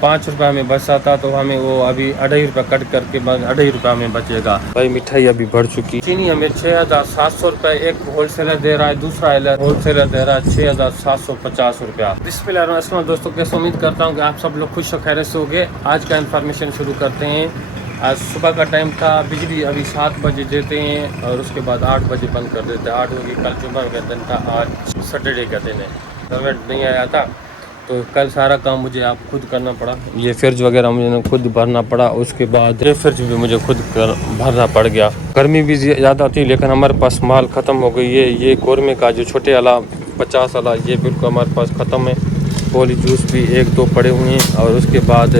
5 रुपये में बचा था, तो हमें वो अभी 2.5 रुपये कट करके 2.5 रुपये में बचेगा। भाई मिठाई अभी बढ़ चुकी। चीनी हमें 6,700 रुपये एक होलसेलर दे रहा है, दूसरा होलसेलर दे रहा है 6,750 रुपया। बिस्मिल्लाह दोस्तों, कैसे उम्मीद करता हूँ कि आप सब लोग खुश और खैरियत से होंगे। आज का इन्फॉर्मेशन शुरू करते हैं। आज सुबह का टाइम था, बिजली अभी 7 बजे देते हैं और उसके बाद 8 बजे बंद कर देते हैं। 8 बजे कल जुम्मा का दिन था, आज सैटरडे का दिन है, पेमेंट नहीं आया था तो कल सारा काम मुझे आप खुद करना पड़ा। ये फ्रिज वगैरह मुझे खुद भरना पड़ा, उसके बाद फ्रिज भी मुझे खुद भरना पड़ गया। गर्मी भी ज़्यादा थी लेकिन हमारे पास माल ख़त्म हो गई है। ये कौरमे का जो छोटे वाला 50 वाला ये बिल्कुल हमारे पास ख़त्म है। पोली जूस भी 1-2 पड़े हुए हैं और उसके बाद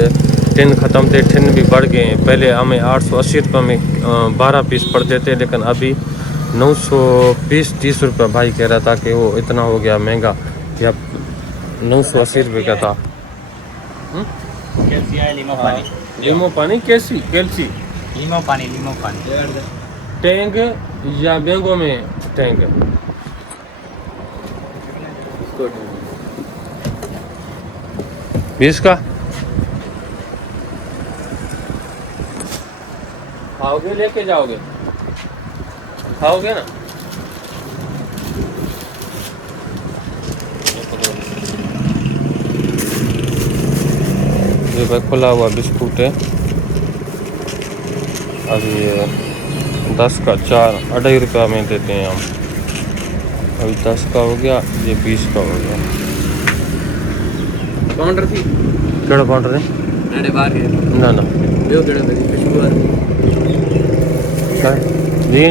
टिन ख़त्म थे, टिन भी बढ़ गए हैं। पहले हमें 880 रुपये में 12 पीस पड़ते थे, लेकिन अभी 920-30 रुपये भाई कह रहा था कि वो इतना हो गया महंगा, या 980 रुपये का था। लीमो पानी कैसी कैल्सी लीमो पानी टैंक या बैंगो में टैंक 20 का खाओगे, लेके जाओगे, खाओगे ना। ये भाई खुला हुआ बिस्कुट है, अभी 10 का 4 2.5 रुपया में देते हैं हम। अभी 10 का हो गया, ये 20 का हो गया। काउंटर थी केड़ा काउंटर है? नड़े बाहर है ना ना जो केड़ा थी शुरुआत जी।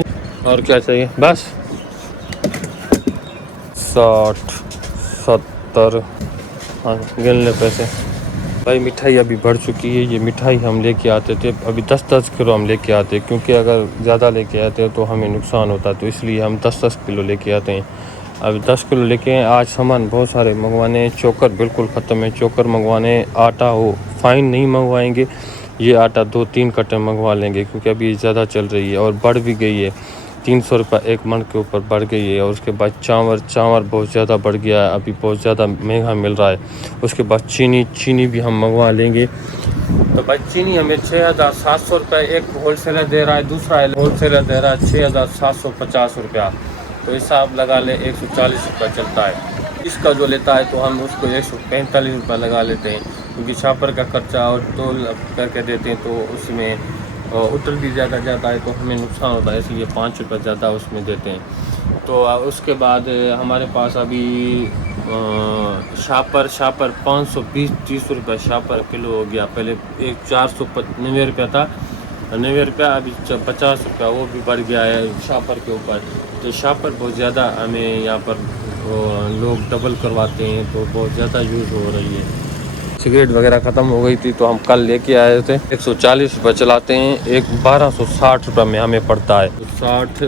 और क्या चाहिए? बस 60 70 हाँ, गिन ले पैसे। भाई मिठाई अभी बढ़ चुकी है। ये मिठाई हम लेके आते थे, अभी 10-10 किलो हम लेके आते, क्योंकि अगर ज़्यादा लेके आते हैं तो हमें नुकसान होता है, तो इसलिए हम 10-10 किलो लेके आते हैं। अभी 10 किलो लेके आए। आज सामान बहुत सारे मंगवाने, चोकर बिल्कुल ख़त्म है, चोकर मंगवाने, आटा हो फाइन नहीं मंगवाएंगे, ये आटा 2-3 कट्टे मंगवा लेंगे, क्योंकि अभी ज़्यादा चल रही है और बढ़ भी गई है। 300 रुपये एक मन के ऊपर बढ़ गई है। और उसके बाद चावल बहुत ज़्यादा बढ़ गया है, अभी बहुत ज़्यादा महंगा मिल रहा है। उसके बाद चीनी भी हम मंगवा लेंगे। तो भाई चीनी हमें 6,700 रुपये एक होलसेलर दे रहा है, दूसरा होलसेलर दे रहा है 6,750 रुपया। तो हिसाब लगा ले 140 रुपये चलता है। इसका जो लेता है तो हम उसको 145 रुपये लगा लेते हैं, क्योंकि छापर का खर्चा और तोल करके देते हैं, तो उसमें उतल भी ज़्यादा जाता है तो हमें नुकसान होता है, इसलिए 5 रुपये ज़्यादा उसमें देते हैं। तो उसके बाद हमारे पास अभी शापर 520-30 रुपये शापर किलो हो गया। पहले 490 रुपया था, 90 रुपया, अभी 50 रुपया वो भी बढ़ गया है शापर के ऊपर। तो शापर बहुत ज़्यादा हमें यहाँ पर लोग डबल करवाते हैं, तो बहुत ज़्यादा यूज़ हो रही है। सिगरेट वगैरह ख़त्म हो गई थी तो हम कल लेके आए थे। 140 रुपये चलाते हैं, एक 1260 रुपये में हमें पड़ता है। 60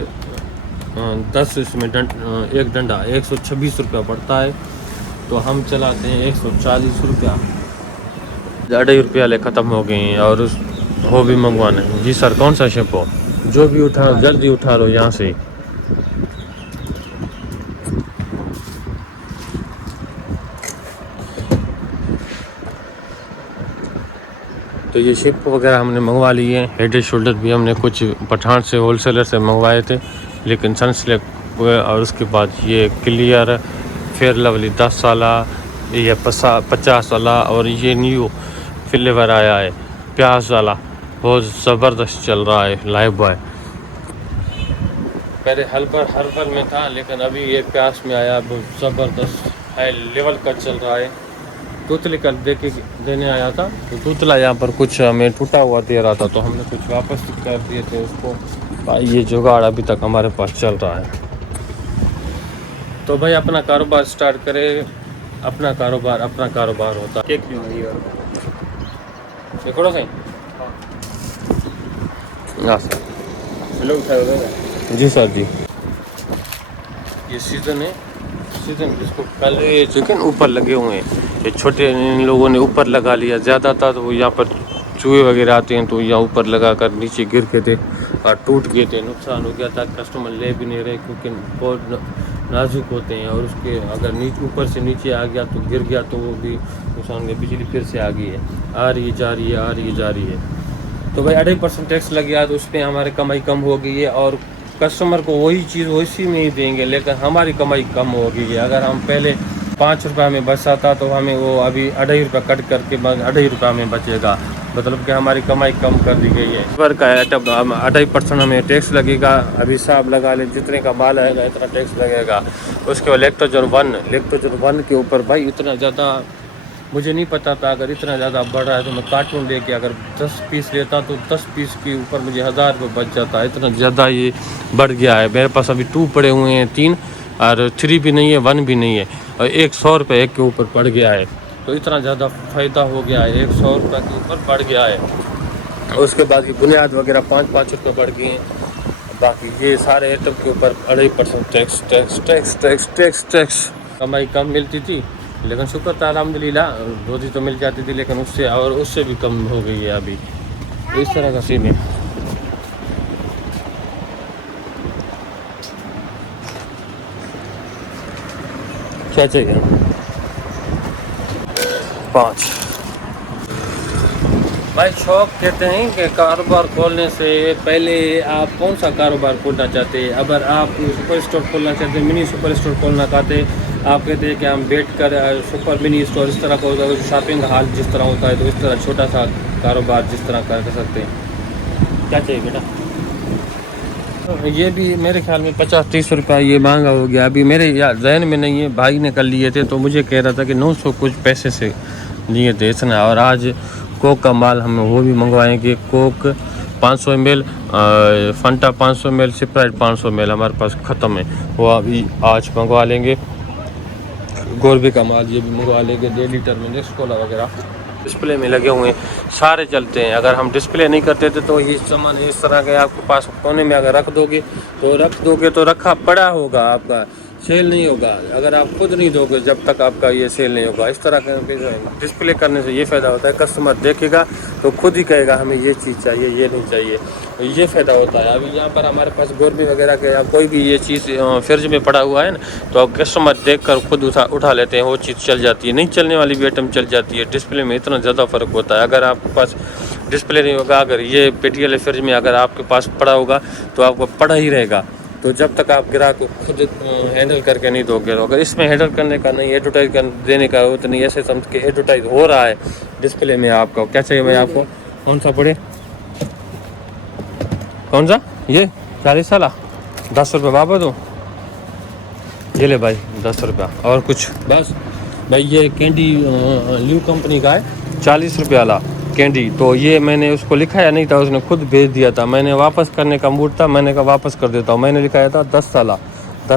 10 इसमें एक डंडा 126 रुपया पड़ता है, तो हम चलाते हैं 140 रुपया। 2.5 रुपया ले ख़त्म हो गए हैं और वो भी मंगवाना है। जी सर, कौन सा शैम्पू? जो भी उठा, जल्दी उठा लो यहाँ से। तो ये शैम्पू वगैरह हमने मंगवा लिए हैं। हेड एंड शोल्डर भी हमने कुछ पठान से होलसेलर से मंगवाए थे, लेकिन सनसिल्क और उसके बाद ये क्लियर, फेयर लवली 10 वाला, ये 50 वाला, और ये न्यू फ्लेवर आया है प्याज वाला, बहुत ज़बरदस्त चल रहा है लाइफ बॉय। पहले हर्बल में था, लेकिन अभी ये प्याज में आया, बहुत ज़बरदस्त हाई लेवल का चल रहा है। तूतले कल देने आया था, तो तूतला यहाँ पर कुछ हमें टूटा हुआ दे रहा था, तो हमने कुछ वापस कर दिए थे उसको। भाई ये जुगाड़ अभी तक हमारे पास चल रहा है। तो भाई अपना कारोबार स्टार्ट करे, अपना कारोबार होता है। देखो सही जी सर जी। ये सीज़न है, इसको पहले ये चिकन ऊपर लगे हुए हैं, ये छोटे इन लोगों ने ऊपर लगा लिया, ज़्यादा था तो यहाँ पर चूहे वगैरह आते हैं, तो यहाँ ऊपर लगा कर नीचे गिर के थे और टूट गए थे, नुकसान हो गया था। कस्टमर ले भी नहीं रहे, क्योंकि बहुत नाजुक होते हैं, और उसके अगर नीचे ऊपर से नीचे आ गया तो गिर गया तो वो भी नुकसान है। बिजली फिर से आ गई है, आ रही है जा रही है, आ रही है जा रही है। तो भाई 2.5% टैक्स लग गया, तो उस पर हमारी कमाई कम हो गई है, और कस्टमर को वही चीज़ उसी में ही देंगे, लेकिन हमारी कमाई कम हो गई है। अगर हम पहले 5 रुपये में बचता था तो हमें वो अभी 2.5 रुपये कट करके 2.5 रुपये में बचेगा, मतलब कि हमारी कमाई कम कर दी गई है। पर का 2.5% हमें टैक्स लगेगा। अभी साहब लगा ले जितने का माल आएगा इतना टैक्स लगेगा। उसके बाद लेक्टोजन 1 के ऊपर भाई इतना ज़्यादा मुझे नहीं पता था। अगर इतना ज़्यादा बढ़ रहा है तो मैं कार्टून लेके अगर 10 पीस लेता तो 10 पीस के ऊपर मुझे 1000 रुपये बच जाता। इतना ज़्यादा ये बढ़ गया है। मेरे पास अभी 2 पड़े हुए हैं, 3, और 3 भी नहीं है, 1 भी नहीं है, और 100 रुपये एक के ऊपर पड़ गया है। तो इतना ज़्यादा फ़ायदा हो गया है, 100 रुपये के ऊपर बढ़ गया है। उसके बाद की बुनियाद वगैरह 5-5 रुपये बढ़ गए हैं। बाकी ये सारे आइटम के ऊपर 2.5% टैक्स। कमाई कम मिलती थी, लेकिन शुक्र था अल्हम्दुलिल्लाह, रोज़ी तो मिल जाती थी, लेकिन उससे भी कम हो गई है अभी। तो इस तरह का सीन है। क्या चाहिए? 5 भाई शौक कहते हैं कि कारोबार खोलने से पहले आप कौन सा कारोबार खोलना चाहते हैं। अगर आप सुपर स्टोर खोलना चाहते हैं, मिनी सुपर स्टोर खोलना चाहते हैं, आप कहते हैं कि हम बैठ कर सुपर मिनी स्टोर इस तरह का होता है, शॉपिंग हॉल जिस तरह होता है, तो इस तरह छोटा सा कारोबार जिस तरह कर सकते हैं। क्या चाहिए बेटा? ये भी मेरे ख्याल में 50-30 रुपया ये महंगा हो गया। अभी मेरे जहन में नहीं है, भाई ने कर लिए थे तो मुझे कह रहा था कि 900 कुछ पैसे से लिए थे इतना। और आज कोक का माल हम वो भी मंगवाएंगे। Coke 500 ml, Fanta 500 ml, Sprite 500 ml हमारे पास ख़त्म है, वो अभी आज मंगवा लेंगे। गोरबे का माल ये भी मंगवा लेंगे 1.5 लीटर में। नेक्स्ट कोला वगैरह डिस्प्ले में लगे हुए हैं, सारे चलते हैं। अगर हम डिस्प्ले नहीं करते थे तो ये सामान इस तरह के आपके पास कोने में अगर रख दोगे तो रखा पड़ा होगा, आपका सेल नहीं होगा। अगर आप खुद नहीं दोगे जब तक आपका ये सेल नहीं होगा। इस तरह के डिस्प्ले करने से ये फ़ायदा होता है, कस्टमर देखेगा तो खुद ही कहेगा हमें ये चीज़ चाहिए, ये नहीं चाहिए, तो ये फ़ायदा होता है। अभी यहाँ पर हमारे पास गोरबी वगैरह के या कोई भी ये चीज़ फ्रिज में पड़ा हुआ है ना, तो अब कस्टमर देख कर खुद उठा लेते हैं, वो चीज़ चल जाती है। नहीं चलने वाली भी आइटम चल जाती है। डिस्प्ले में इतना ज़्यादा फ़र्क होता है। अगर आपके पास डिस्प्ले नहीं होगा, अगर ये पेटी वाले फ्रिज में अगर आपके पास पड़ा होगा तो आपको पड़ा ही रहेगा। तो जब तक आप ग्राहक को खुद हैंडल करके नहीं दोगे, तो अगर इसमें हैंडल करने का नहीं, एडवर्टाइज देने का हो तो नहीं, ऐसे समझ के एडवर्टाइज हो रहा है डिस्प्ले में आपका। क्या चाहिए भाई आपको? कौन सा पड़े? कौन सा? ये 40 वाला 10 रुपये वापस दो। ये ले भाई 10 रुपया। और कुछ? बस भाई ये कैंडी ल्यू कंपनी का है 40 रुपये वाला कैंडी। तो ये मैंने उसको लिखाया नहीं था, उसने खुद भेज दिया था। मैंने वापस करने का मूड था, मैंने कहा वापस कर देता हूँ। मैंने लिखाया था 10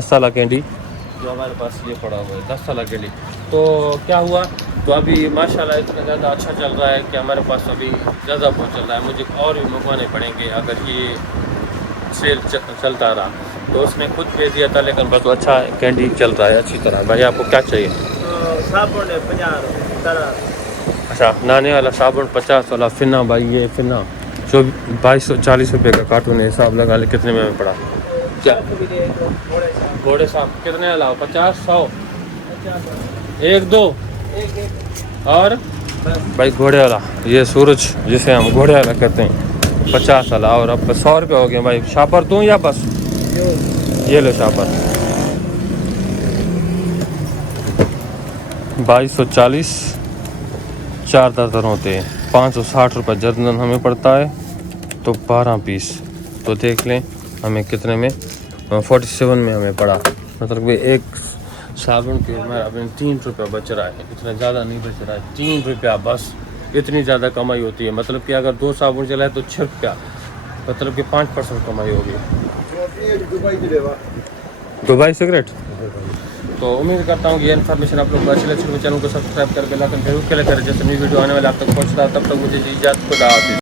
साला कैंडी, जो हमारे पास ये पड़ा हुआ है 10 साला कैंडी। तो क्या हुआ, तो अभी माशाल्लाह इतना ज़्यादा अच्छा चल रहा है कि हमारे पास अभी ज़्यादा बहुत चल रहा है। मुझे और भी मंगवाने पड़ेंगे अगर ये सेल चलता रहा। तो उसने खुद भेज दिया था, लेकिन बस अच्छा कैंडी चल रहा है अच्छी तरह। भाई आपको क्या चाहिए? साबुन 50 अच्छा, नहाने वाला साबुन 50 वाला। फिना भाई ये फिना 2240 रुपये का कार्टून है। हिसाब लगा ले कितने में पड़ा। क्या घोड़े साहब कितने वाला? 50, 100, 1, 2 और भाई घोड़े वाला ये सूरज जिसे हम घोड़े वाला कहते हैं 50 वाला। और अब 100 रुपये हो गए भाई। शापर दूँ या बस? ये लो शापर 2240, 4 दर्जन होते हैं, 560 रुपये दर्जन हमें पड़ता है, तो 12 पीस। तो देख लें हमें कितने में 47 में हमें पड़ा। मतलब कि एक साबुन के हमारा अभी 3 रुपया बच रहा है, इतना ज़्यादा नहीं बच रहा है, 3 रुपया बस। इतनी ज़्यादा कमाई होती है। मतलब कि अगर 2 साबुन चलाए तो 6 रुपया, मतलब कि 5% कमाई होगी। Dubai cigarette. तो उम्मीद करता हूँ कि ये इन्फॉर्मेशन आप लोग को अच्छी लगी। चैनल को सब्सक्राइब कर बेल आइकन जरूर क्लिक करें, जैसे न्यू वीडियो आने वाले आप तक पहुँचता है। तब तक मुझे इजाज़त, खुदा हाफिज़।